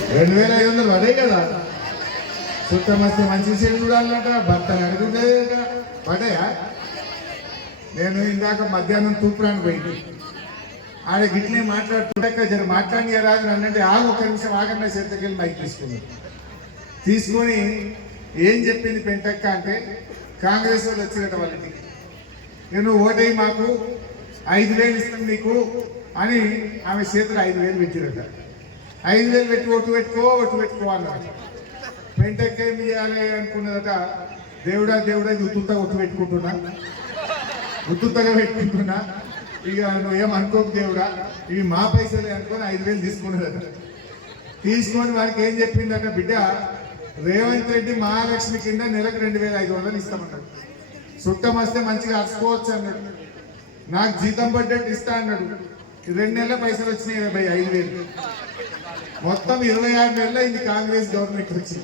2500 పడే కదా. చుట్టం వస్తే మంచి సీట్లు చూడాలంట, భర్త అడుగుంటే పడయా. నేను ఇందాక మధ్యాహ్నం తూపురానికి పోయింది, ఆడ గిట్లే మాట్లాడుతుంటే జర మాట్లాడి రాదు అన్నంటే ఒక్క నిమిషం ఆగన్నా చేతకెళ్ళి మైక్ తీసుకొని ఏం చెప్పింది పెంటక్క అంటే, కాంగ్రెస్ వాళ్ళు వచ్చినట్ట వాళ్ళకి, నేను ఓటై మాకు 5000 ఇస్తాం నీకు అని ఆమె చేతులు 5000 పెట్టిరట. 5000 పెట్టి ఓటు పెట్టుకో అన్నమాట. పెంటక్క ఏం చేయాలి అనుకున్నదట, దేవుడా ఇది ఉత్తుగా ఒట్టు పెట్టుకుంటున్నా, ఉత్తుగా పెట్టుకుంటున్నా, ఇక నువ్వేం అనుకోకు దేవుడా, ఇవి మా పైసలే అనుకొని 5000 తీసుకున్నదట. తీసుకొని వారికి ఏం చెప్పిందట, బిడ్డ రేవంత్ రెడ్డి మహాలక్ష్మి కింద నెలకు 2500 ఇస్తామన్నాడు. చుట్టం వస్తే మంచిగా అరుచుకోవచ్చు అన్నాడు. నాకు జీతం పడ్డట్టు ఇస్తా అన్నాడు. 2 నెలల పైసలు వచ్చినాయి 5000. మొత్తం 26 నెలలు అయింది కాంగ్రెస్ గవర్నమెంట్ వచ్చి.